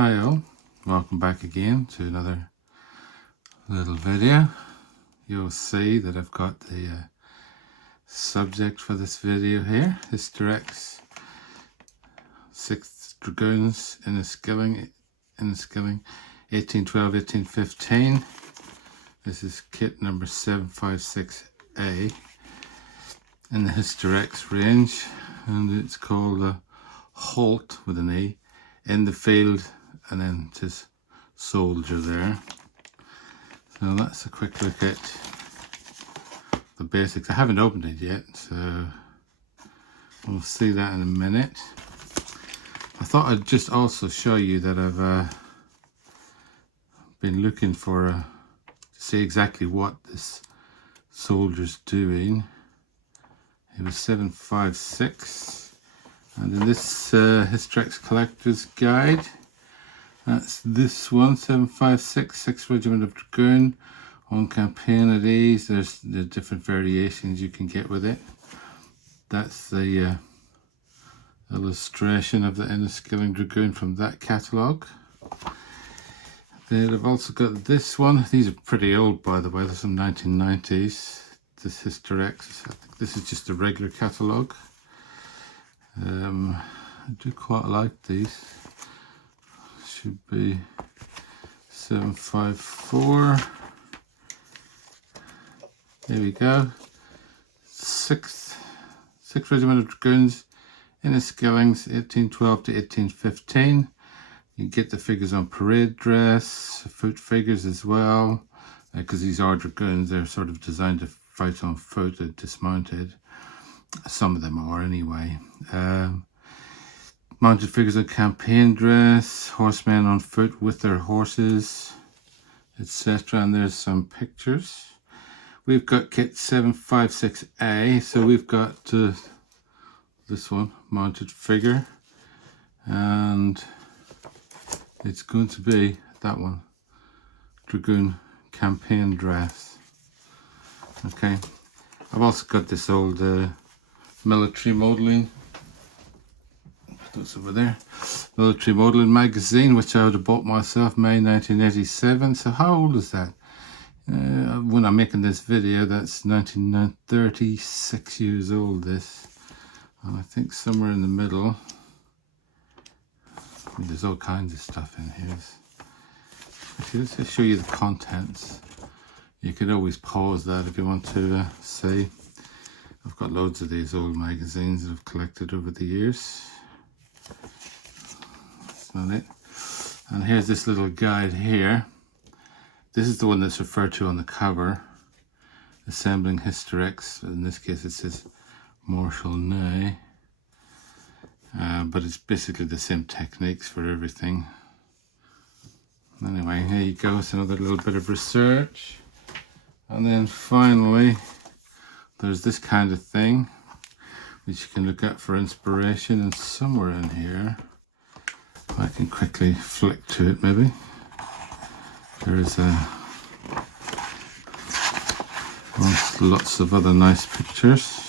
Hi all, welcome back again to another little video. You'll see that I've got the subject for this video here, Historex 6th Dragoons Inniskilling 1812-1815. This is kit number 756A in the Historex range, and it's called a Halt with an E, in the field, and then it says soldier there. So that's a quick look at the basics. I haven't opened it yet, so we'll see that in a minute. I thought I'd just also show you that I've been looking for to see exactly what this soldier's doing. It was 756, and in this Historex Collector's Guide, that's this one, 756, 6th Regiment of Dragoon, on campaign at ease. There's the different variations you can get with it. That's the illustration of the Inniskilling Dragoon from that catalogue. Then I've also got this one. These are pretty old, by the way. They're some 1990s. This Historex, I think this is just a regular catalogue. I do quite like these. Should be 754. There we go. 6th Regiment of Dragoons, Inniskillings, 1812 to 1815. You get the figures on parade dress, foot figures as well, because these are dragoons. They're sort of designed to fight on foot and dismounted. Some of them are anyway. Mounted figures on campaign dress, horsemen on foot with their horses, etc. And there's some pictures. We've got kit 756A, so we've got this one, mounted figure, and it's going to be that one, Dragoon campaign dress. Okay, I've also got this old military modelling. That's over there. Military modelling magazine, which I would have bought myself May 1987. So how old is that? When I'm making this video, that's 1936 years old, this. And I think somewhere in the middle, there's all kinds of stuff in here. Actually, let's just show you the contents. You can always pause that if you want to see. I've got loads of these old magazines that I've collected over the years. That's not it. And here's this little guide here. This is the one that's referred to on the cover. Assembling Historex. In this case it says Marshal Ney. But it's basically the same techniques for everything. Anyway, here you go. It's another little bit of research. And then finally, there's this kind of thing, which you can look at for inspiration. And somewhere in here, I can quickly flick to it maybe. There is lots of other nice pictures.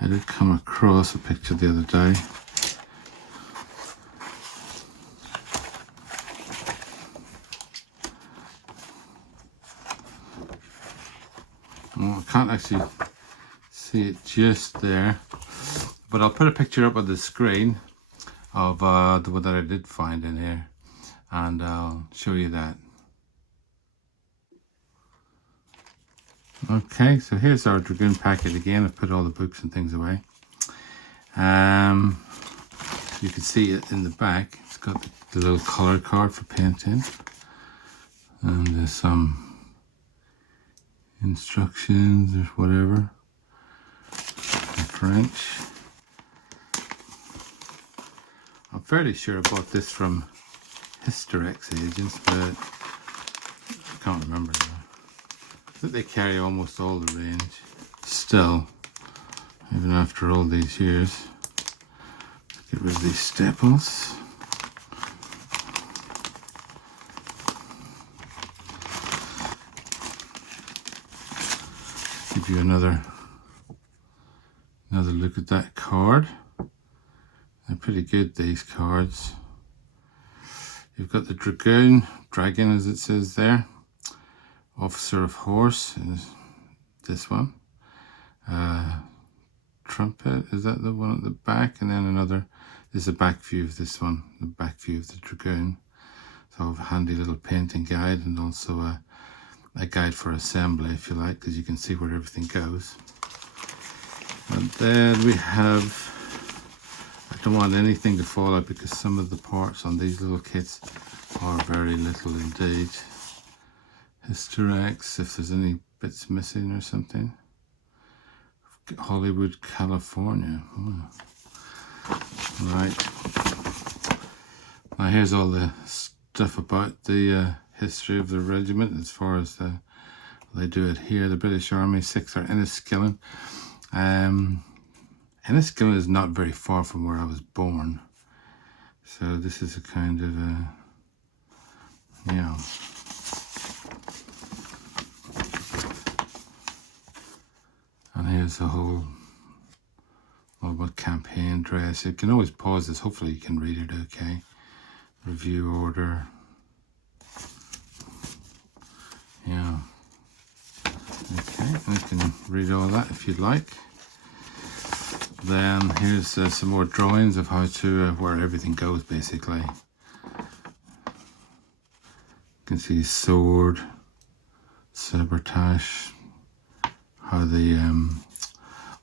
I did come across a picture the other day. Well, I can't actually see it just there, but I'll put a picture up on the screen of the one that I did find in here, and I'll show you that. Okay, so here's our Dragoon packet again. I've put all the books and things away. You can see it in the back. It's got the little colour card for painting, and there's some instructions or whatever in French. I'm fairly sure I bought this from Historex agents, but I can't remember now. I think they carry almost all the range still, even after all these years. Let's get rid of these staples. Give you another look at that card. They're pretty good, these cards. You've got the Dragoon, Dragon as it says there. Officer of Horse is this one. Trumpet, is that the one at the back? And then another, there's a back view of this one, the back view of the Dragoon. So I have a handy little painting guide and also a guide for assembly, if you like, because you can see where everything goes. And then we have, I don't want anything to fall out because some of the parts on these little kits are very little indeed. Historex, if there's any bits missing or something. Hollywood, California. Oh. Right. Now here's all the stuff about the history of the regiment as far as they do it here. The British Army, 6th Inniskilling. Inniskilling is not very far from where I was born. So this is a kind of yeah. And here's the whole all about campaign dress. You can always pause this, hopefully you can read it okay. Review order. Yeah. Okay, you can read all that if you'd like. Then here's some more drawings of how to, where everything goes basically. You can see sword, sabotage, how the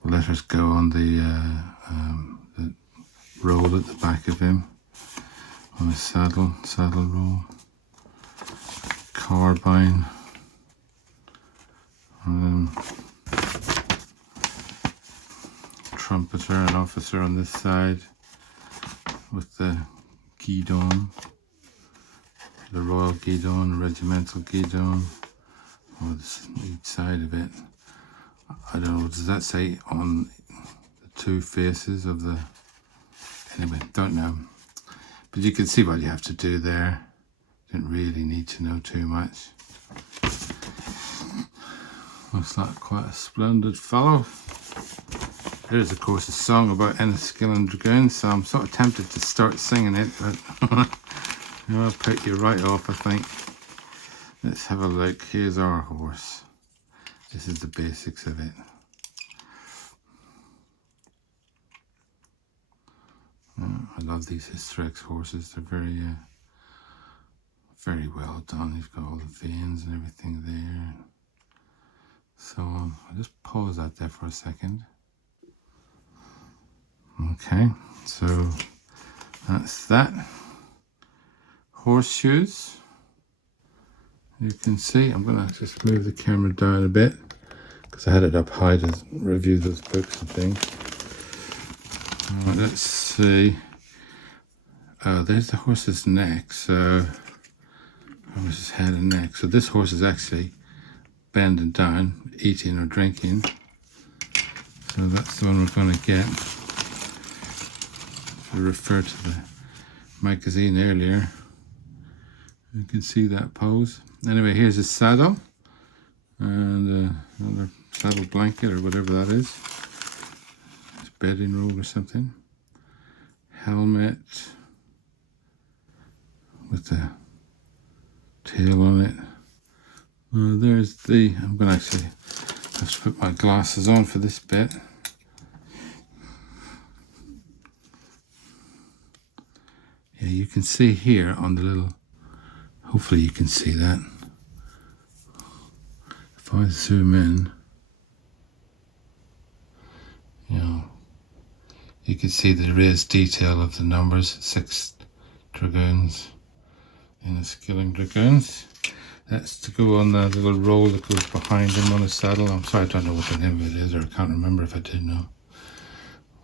letters go on the roll at the back of him, on his saddle roll, carbine, trumpeter and officer on this side with the guidon, the royal guidon, regimental guidon, or each side of it. I don't know, does that say on the two faces of the, anyway, don't know. But you can see what you have to do there. Didn't really need to know too much. Looks like quite a splendid fellow. There's of course a song about Inniskilling Dragoon, so I'm sort of tempted to start singing it, but I'll put you right off, I think. Let's have a look. Here's our horse. This is the basics of it. I love these Historex horses. They're very well done. You've got all the veins and everything there. So I'll just pause that there for a second. Okay, so that's that. Horseshoes. You can see, I'm going to just move the camera down a bit because I had it up high to review those books and things. Let's see. Oh, there's the horse's neck. So, that was his head and neck. So this horse is actually bending down, eating or drinking. So that's the one we're going to get. If we refer to the magazine earlier, you can see that pose. Anyway, here's his saddle and another saddle blanket or whatever that is. His bedding roll or something. Helmet with the tail on it. There's the, I'm going to actually have to put my glasses on for this bit. Yeah, you can see here on the little, hopefully you can see that. If I zoom in, you can see the raised detail of the numbers, 6th Dragoons, Inniskilling Dragoons. That's to go on that little roll that goes behind him on his saddle. I'm sorry, I don't know what the name of it is, or I can't remember if I did know.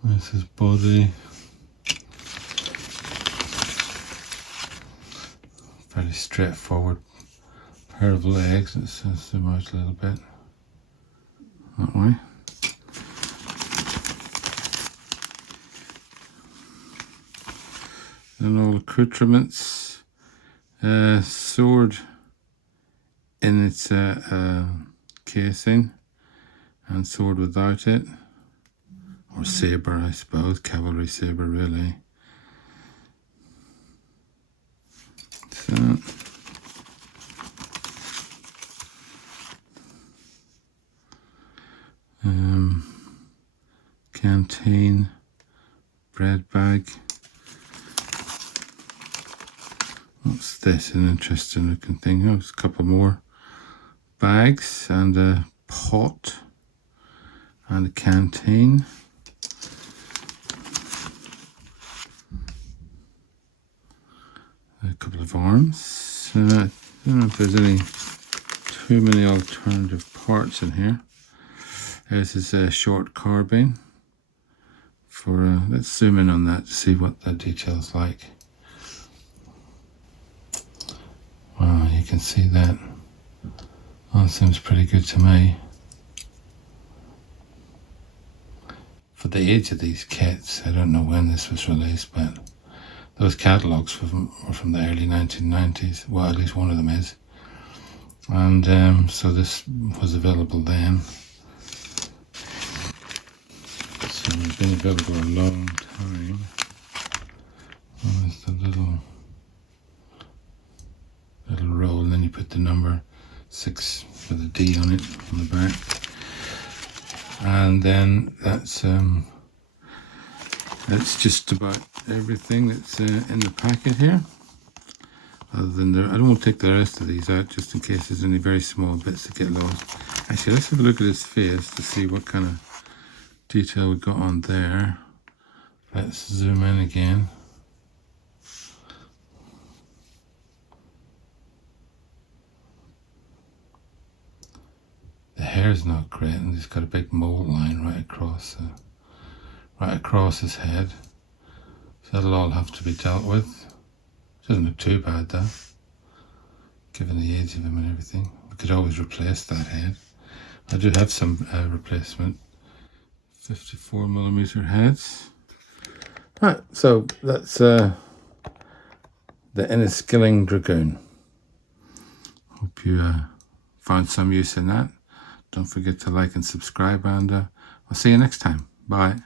There's his body. Very straightforward pair of legs. Let's zoom out a little bit. That way. Then all accoutrements. Sword in its casing, and sword without it. Or sabre, I suppose. Cavalry sabre, really. that. Canteen, bread bag. What's this? An interesting looking thing. Oh, there's a couple more bags and a pot and a canteen. A couple of arms. I don't know if there's any too many alternative parts in here. This is a short carbine. For let's zoom in on that to see what the detail's like. Wow, you can see that. Oh, that seems pretty good to me. For the age of these kits, I don't know when this was released, but those catalogues were from the early 1990s. Well, at least one of them is. And so this was available then. So it's been available a long time. Oh, there's the little roll, and then you put the number 6 with a D on it on the back. And then that's just about everything that's in the packet here. Other than I don't want to take the rest of these out just in case there's any very small bits that get lost. Actually, let's have a look at his face to see what kind of detail we got on there. Let's zoom in again. The hair's not great, and he's got a big mole line right across his head. So that'll all have to be dealt with. Doesn't look too bad though, given the age of him and everything. We could always replace that head. I do have some replacement 54mm heads. Right, so that's the Inniskilling Dragoon. Hope you found some use in that. Don't forget to like and subscribe, and I'll see you next time. Bye.